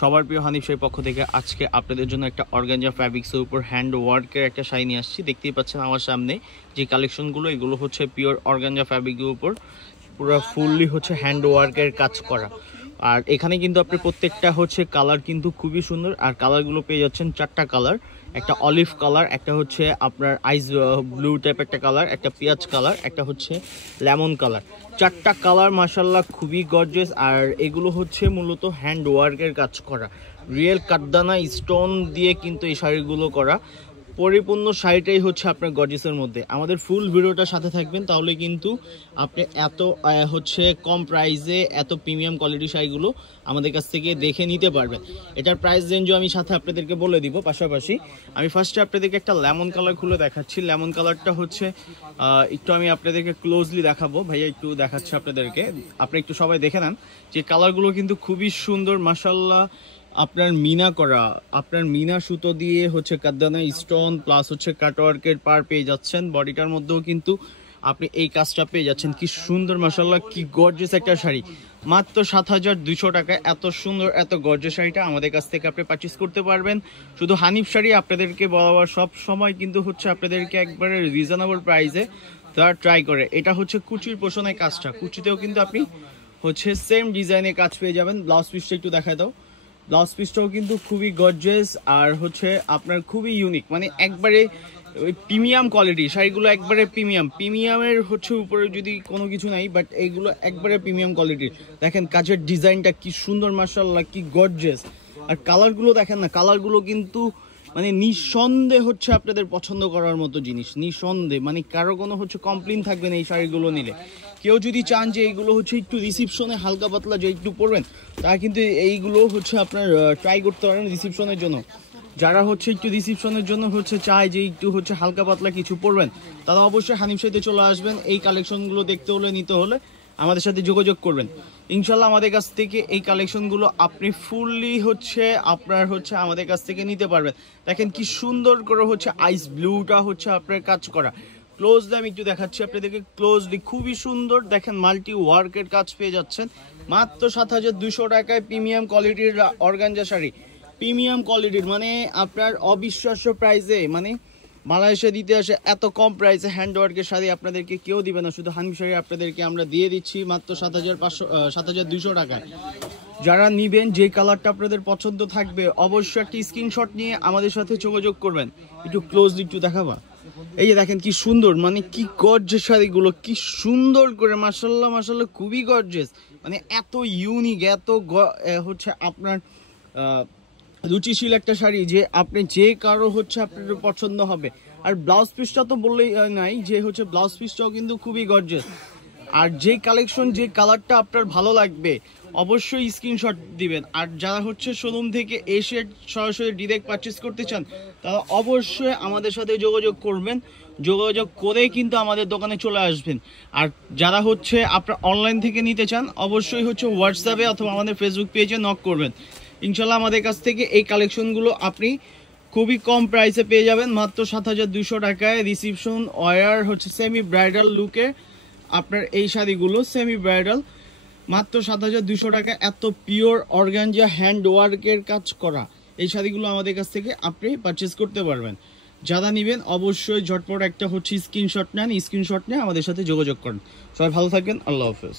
সবার প্রিয় হানিফ শাড়ির পক্ষ থেকে আজকে আপনাদের জন্য একটা অর্গানজা ফ্যাব্রিক্সের উপর হ্যান্ড ওয়ার্কের একটা শাড়ি নিয়ে আসছি। দেখতেই পাচ্ছেন আমার সামনে যে কালেকশনগুলো, এগুলো হচ্ছে পিওর অর্গানজা ফ্যাব্রিকের উপর পুরো ফুললি হচ্ছে হ্যান্ড ওয়ার্কের কাজ করা। আর এখানে কিন্তু আপনি প্রত্যেকটা হচ্ছে কালার কিন্তু খুবই সুন্দর। আর কালারগুলো পেয়ে যাচ্ছেন চারটা কালার, একটা অলিভ কালার, একটা হচ্ছে আপনার আইস ব্লু টাইপ একটা কালার, একটা পেঁয়াজ কালার, একটা হচ্ছে লেমন কালার। চারটা কালার মাশাল্লাহ খুবই গর্জিয়াস। আর এগুলো হচ্ছে মূলত হ্যান্ড ওয়ার্কের কাজ করা, রিয়েল কাঠদানা স্টোন দিয়ে কিন্তু এই শাড়িগুলো করা। পরিপূর্ণ শাড়িটাই হচ্ছে আপনার গর্জিয়াসের মধ্যে। আমাদের ফুল ভিডিওটার সাথে থাকবেন, তাহলে কিন্তু আপনি এত হচ্ছে কম প্রাইসে এত প্রিমিয়াম কোয়ালিটি শাড়িগুলো আমাদের কাছ থেকে দেখে নিতে পারবেন। এটার প্রাইস রেঞ্জও আমি সাথে আপনাদেরকে বলে দিব। পাশাপাশি আমি ফার্স্টে আপনাদেরকে একটা লেমন কালার খুলে দেখাচ্ছি। লেমন কালারটা হচ্ছে একটু আমি আপনাদেরকে ক্লোজলি দেখাবো। ভাইয়া একটু দেখাচ্ছি আপনাদেরকে, আপনি একটু সবাই দেখে নেন যে কালারগুলো কিন্তু খুবই সুন্দর মাশাল্লাহ। আপনার মিনা করা, আপনার মিনা সুতো দিয়ে হচ্ছে কাঠদানা স্টোন প্লাস হচ্ছে কাটওয়ার্কের পার পেয়ে যাচ্ছেন। বডিটার মধ্যেও কিন্তু আপনি এই কাজটা পেয়ে যাচ্ছেন। কি সুন্দর মাশাল্লাহ, কি গর্জিয়াস একটা শাড়ি। মাত্র ৭,২০০ টাকায় এত সুন্দর এত গর্জিয়াস শাড়িটা আমাদের কাছ থেকে আপনি পারচেস করতে পারবেন। শুধু হানিফ শাড়ি আপনাদেরকে বরাবর সব সময় কিন্তু হচ্ছে আপনাদেরকে একবারে রিজনেবল প্রাইসে তারা ট্রাই করে। এটা হচ্ছে কুচির পোষণের কাজটা, কুচিতেও কিন্তু আপনি হচ্ছে সেম ডিজাইনের কাজ পেয়ে যাবেন। ব্লাউজ পিসটা একটু দেখায় দাও। ব্লাউজ পিসটাও কিন্তু খুবই গর্জিয়াস আর হচ্ছে আপনার খুবই ইউনিক, মানে একবারে ওই প্রিমিয়াম কোয়ালিটি শাড়িগুলো, একবারে প্রিমিয়ামের হচ্ছে উপরে যদি কোনো কিছু নাই, বাট এইগুলো একবারে প্রিমিয়াম কোয়ালিটির। দেখেন কাজের ডিজাইনটা কি সুন্দর মাশাআল্লাহ, কি গর্জিয়াস। আর কালারগুলো দেখেন না, কালারগুলো কিন্তু মানে নিঃসন্দেহে হচ্ছে আপনাদের পছন্দ করার মতো জিনিস, নিঃসন্দেহে মানে কারো কোনো হচ্ছে কমপ্লেন থাকবে না এই শাড়িগুলো নিলে। কেউ যদি চান যে এইগুলো হচ্ছে একটু রিসিপশনে হালকা পাতলা যে একটু পরবেন, তা কিন্তু এইগুলো হচ্ছে আপনার ট্রাই করতে পারেন রিসিপশনের জন্য। যারা হচ্ছে একটু রিসিপশনের জন্য হচ্ছে চায় যে একটু হচ্ছে হালকা পাতলা কিছু পরবেন, তারা অবশ্যই হানিফ শাড়িতে চলে আসবেন। এই কালেকশনগুলো দেখতে হলে নিতে হলে আমাদের সাথে যোগাযোগ করবেন। ইনশাল্লাহ আমাদের কাছ থেকে এই কালেকশনগুলো আপনি ফুললি হচ্ছে আপনার হচ্ছে আমাদের কাছ থেকে নিতে পারবেন। দেখেন কি সুন্দর করে হচ্ছে আইস ব্লুটা হচ্ছে আপনার কাজ করা। ক্লোজলি আমি একটু দেখাচ্ছি আপনাদেরকে, ক্লোজলি খুবই সুন্দর। দেখেন মাল্টি ওয়ার্কের কাজ পেয়ে যাচ্ছেন মাত্র ৭,২০০ টাকায়। প্রিমিয়াম কোয়ালিটির অর্গানজা শাড়ি, প্রিমিয়াম কোয়ালিটির, মানে আপনার অবিশ্বাস্য প্রাইসে, মানে বাংলাদেশে দিতে আসে এত কম প্রাইসে হ্যান্ড ওয়ার্কের শাড়ি আপনাদেরকে কেউ দিবে না। শুধু হানিফ শাড়ি আপনাদেরকে আমরা দিয়ে দিচ্ছি মাত্র ৭,২০০ টাকায়। যারা নিবেন, যে কালারটা আপনাদের পছন্দ থাকবে, অবশ্যই একটি স্ক্রিনশট নিয়ে আমাদের সাথে যোগাযোগ করবেন। একটু ক্লোজলি একটু দেখাবা। এই যে দেখেন কি সুন্দর, মানে কি গর্জিয়াস শাড়িগুলো, কি সুন্দর করে মাশাআল্লাহ মাশাআল্লাহ, খুবই গর্জিয়াস। মানে এত ইউনিক, এত হচ্ছে আপনার রুচিশীল একটা শাড়ি যে আপনি যে কারো হচ্ছে আপনার পছন্দ হবে। আর ব্লাউজ পিসটা তো বললেই নাই যে হচ্ছে ব্লাউজ পিসটাও কিন্তু খুবই গর্জিয়াস। আর যে কালেকশন, যে কালারটা আপনার ভালো লাগবে অবশ্যই স্ক্রিনশট দিবেন। আর যারা হচ্ছে শোরুম থেকে এসে সরাসরি ডিরেক্ট পারচেস করতে চান, তারা অবশ্যই আমাদের সাথে যোগাযোগ করবেন। যোগাযোগ করে কিন্তু আমাদের দোকানে চলে আসবেন। আর যারা হচ্ছে আপনার অনলাইন থেকে নিতে চান, অবশ্যই হচ্ছে হোয়াটসঅ্যাপে অথবা আমাদের ফেসবুক পেজে নক করবেন। ইনশাল্লাহ আমাদের কাছ থেকে এই কালেকশনগুলো আপনি খুবই কম প্রাইসে পেয়ে যাবেন মাত্র ৭,২০০ টাকায়। রিসিপশন ওয়্যার হচ্ছে সেমি ব্রাইডাল লুকে আপনার এই শাড়িগুলো, সেমি ব্রাইডাল, মাত্র ৭,২০০ টাকা। এত পিওর অর্গানজা হ্যান্ড ওয়ার্কের কাজ করা এই শাড়িগুলো আমাদের কাছ থেকে আপনি পারচেস করতে পারবেন। যারা নেবেন অবশ্যই ঝটপট একটা হচ্ছে স্ক্রিনশট নেন, স্ক্রিনশট নিয়ে আমাদের সাথে যোগাযোগ করেন। সবাই ভালো থাকবেন, আল্লাহ হাফেজ।